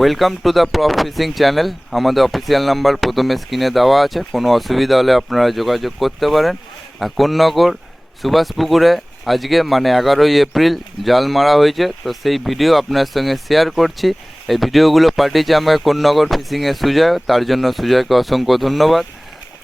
Welcome to the prof fishing channel. আমাদের official number প্রথমে স্ক্রিনে দেওয়া আছে, কোনো অসুবিধা হলে আপনারা যোগাযোগ করতে পারেন। আর কোন্নগর সুভাষপুকুরে আজকে মানে 11ই এপ্রিল জাল মারা হয়েছে, তো সেই ভিডিও আপনার সঙ্গে শেয়ার করছি। এই ভিডিওগুলো পাঠিয়েছে আমাকে কোন্নগর ফিশিংয়ের সুজয়, তার জন্য সুজয়কে অসংখ্য ধন্যবাদ।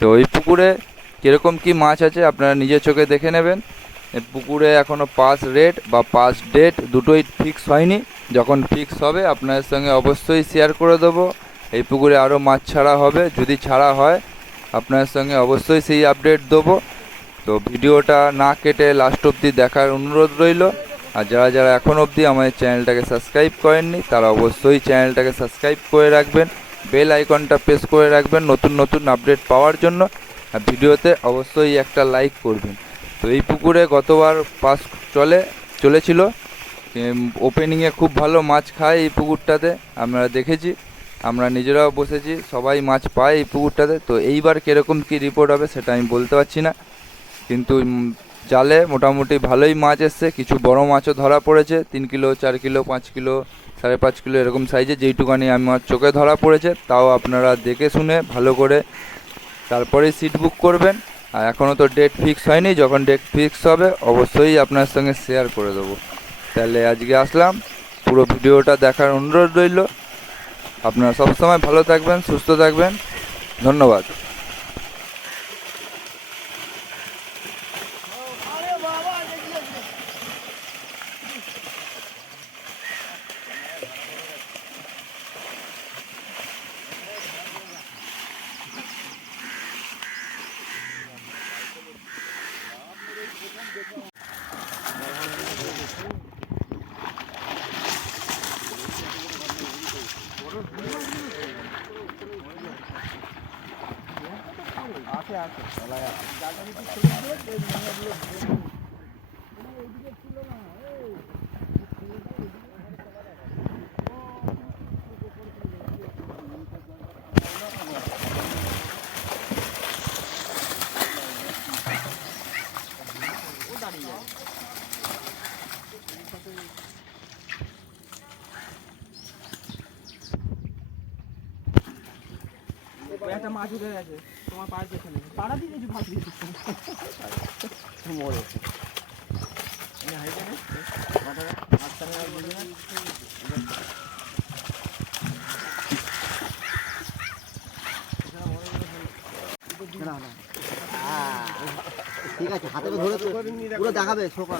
তো এই পুকুরে কীরকম কী মাছ আছে আপনারা নিজের চোখে দেখে নেবেন। এই পুকুরে এখনও পাস রেট বা পাস ডেট দুটোই ফিক্স হয়নি, যখন ফিক্স হবে আপনাদের সঙ্গে অবশ্যই শেয়ার করে দেবো। এই পুকুরে আরও মাছ ছাড়া হবে, যদি ছাড়া হয় আপনাদের সঙ্গে অবশ্যই সেই আপডেট দেবো। তো ভিডিওটা না কেটে লাস্ট অবধি দেখার অনুরোধ রইল। আর যারা যারা এখন অবধি আমাদের চ্যানেলটাকে সাবস্ক্রাইব করেননি তারা অবশ্যই চ্যানেলটাকে সাবস্ক্রাইব করে রাখবেন, বেল আইকনটা প্রেস করে রাখবেন নতুন নতুন আপডেট পাওয়ার জন্য। আর ভিডিওতে অবশ্যই একটা লাইক করবেন। তো এই পুকুরে গতবার পাস চলেছিল, ওপেনিংয়ে খুব ভালো মাছ খায় এই পুকুরটাতে, আমরা দেখেছি, আমরা নিজেরাও বসেছি, সবাই মাছ পায় এই পুকুরটাতে। তো এইবার কীরকম কী রিপোর্ট হবে সেটা আমি বলতে পারছি না, কিন্তু জালে মোটামুটি ভালোই মাছ এসছে। কিছু বড় মাছও ধরা পড়েছে, 3 কিলো 4 কিলো 5 কিলো 5.5 কিলো এরকম সাইজে, যেইটুকানি আমার চোখে ধরা পড়েছে। তাও আপনারা দেখে শুনে ভালো করে তারপরেই সিট বুক করবেন। আর এখনও তো ডেট ফিক্স হয়নি, যখন ডেট ফিক্স হবে অবশ্যই আপনার সঙ্গে শেয়ার করে দেবো। তাহলে আজকে আসলাম, পুরো ভিডিওটা দেখার অনুরোধ রইল। আপনারা সবসময় ভালো থাকবেন, সুস্থ থাকবেন, ধন্যবাদ। একটা মাছ উঠে গেছে তোমার পায়ের পেছনে, পাড়া দিয়ে কিছু ভাত দিয়ে মরে ঠিক আছে, হাতে ধরে পুরো দেখাবে শোকা।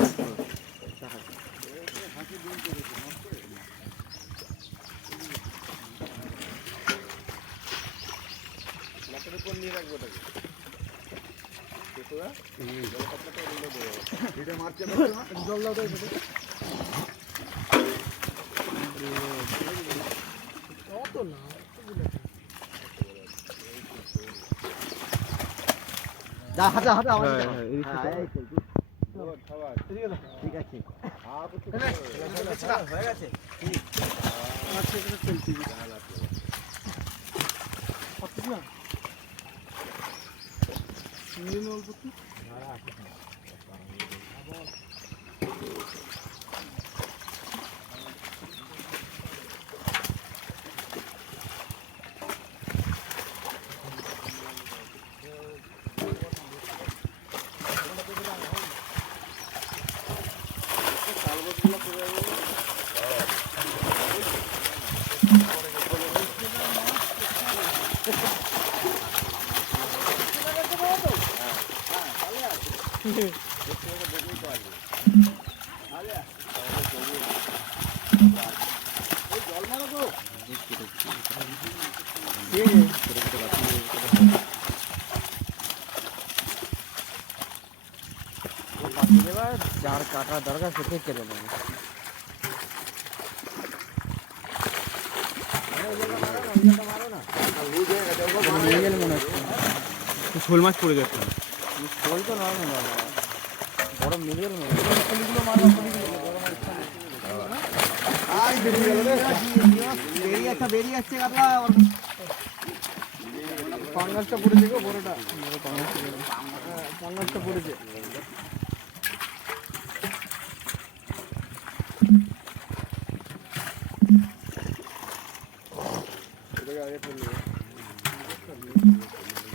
জল দাও কত না হাতে হাতে আমার ঠিক আছে হয়ে গেছে। যার কাটা দরকার সে কেটে দেবে। শোল মাছ পড়ে যাচ্ছে, শোল তো নয় বড় মিডিয়াল বেরিয়ে যাচ্ছে কাতলা। পাঙ্গাসটা পড়েছে গো, বড়টা পাঙ্গাসটা পড়েছে।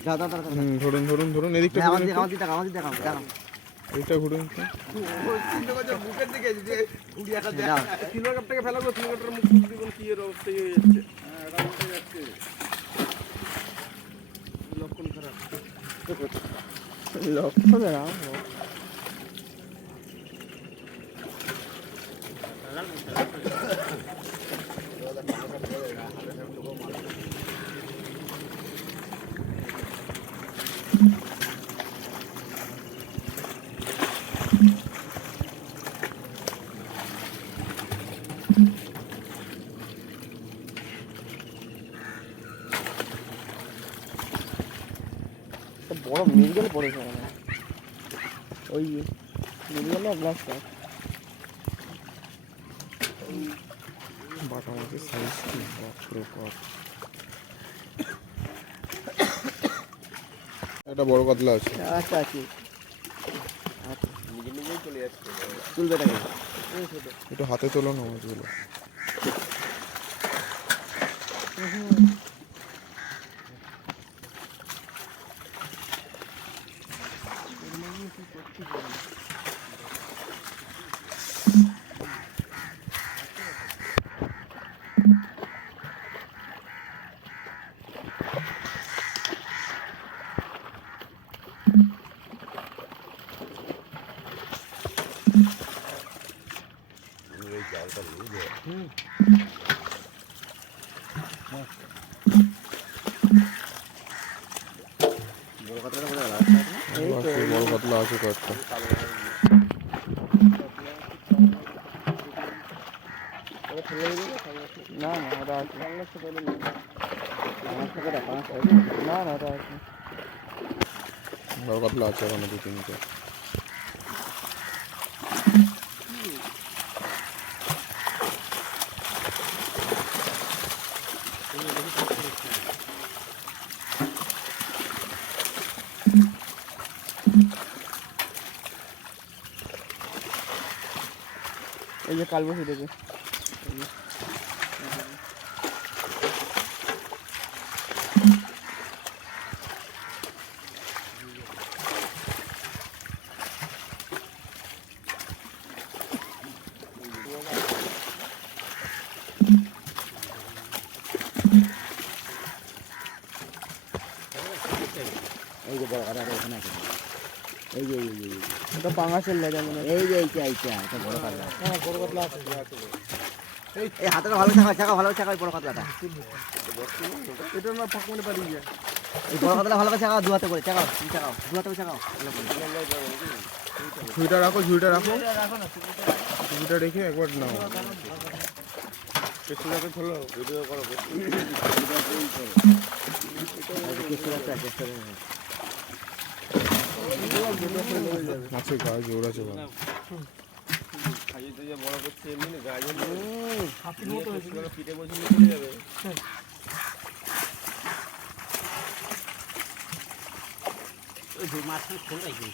যা দাও দাও ধরুন ধরুন ধরুন এদিকটা আমার ঘুরুন দিকে একটু। আমার দিকে দেখাও আমার দিকে দেখাও দেখাও এদিকটা ঘুরুন একটু। মুখের দিকে যে ঘুড়ি একটা দাও। সিলভার কাপটাকে ফেলা করে সিলভার কাপটার মুখ টুক দিবেন কি এর অবস্থা হয়ে যাচ্ছে এটা উঠে যাচ্ছে লক্ষণ খারাপ লক্ষণ না বড় মিরগেল পড়েছে মানে ওই মিরগেল না গ্লাসটা বাটা মাছের সাইজ কি বাপরে বাপ। একটা বড় কাতলা আছে। আচ্ছা আছে নিজে নিজেই চলে যাচ্ছে তুলবে এটাকে একটু হাতে তোলো না মাছগুলো। বড় কথাটা বলে গেল বড় কাতলা আছে কয়েকটা। না না ওটা আছে না না ওটা আছে বড় কাতলা আছে ওখানে 2-3টে। এই যে কালবসি থেকে এই যে বড় কথাটা ওখানে আছে এই যে ওটা পাঙাশের লেগে মনে হয় এই যে এইটা এটা বড় কাতলা হ্যাঁ বড় কাতলা আছে এই হাতটা ভালো চাকাও ভালো চাকাও বড় কাতলাটা এটা না ফাঁক মানে পালিয়ে যায় এই বড় কাতলা ভালো করে চাকাও দু হাতে করে চাকাও তুমি চাকাও দু হাতে করে চাকাও ভালো করে ঝুড়িটা রাখো ঝুড়িটা রাখো। ঝুড়িটা রেখে একবার নাও। পেছনে চলো ভিডিও করো মাছের গায়ে জোর আছে ভালো। খাইতে যে বড় করছে এমনি গায়ে হাতির মতো হয়েছে পিঠে বসে চলে যাবে ওই মাছটা খোল রাখি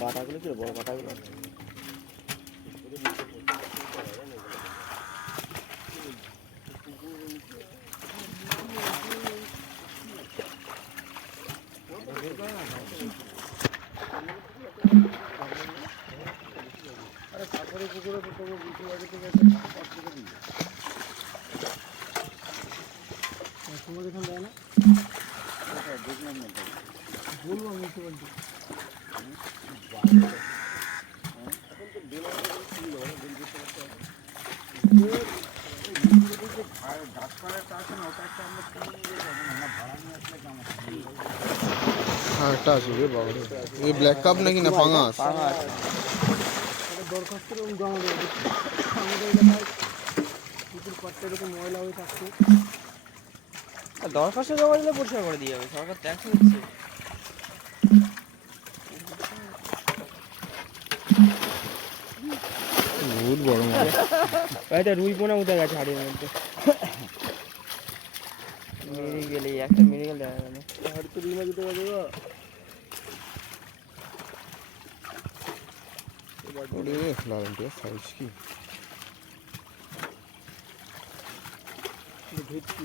বাটাগুলো কি বড় বাটাগুলো হ্যাঁ একটা আছে রে বাবা। এই ব্ল্যাক কাপ নাকি না পাঙাশ? দরখাস্ত জমা দেবে আমাদের এলাকায় পুকুর পাড়টা এরকম ময়লা হয়ে থাকছে দরখাস্ত জমা দিলে পরিষ্কার করে দিয়ে যাবে সরকার ট্যাক্স নিচ্ছে বড় মাছ। এটা রুই পোনা উঠে গেছে হাড়ির মধ্যে। মেরে গেলে একটা মেরে গেলে হাড়ি তো রুই মাছ উঠে গেছে গো। ওরে লালনটিয়া সাইজ কি ভেটকি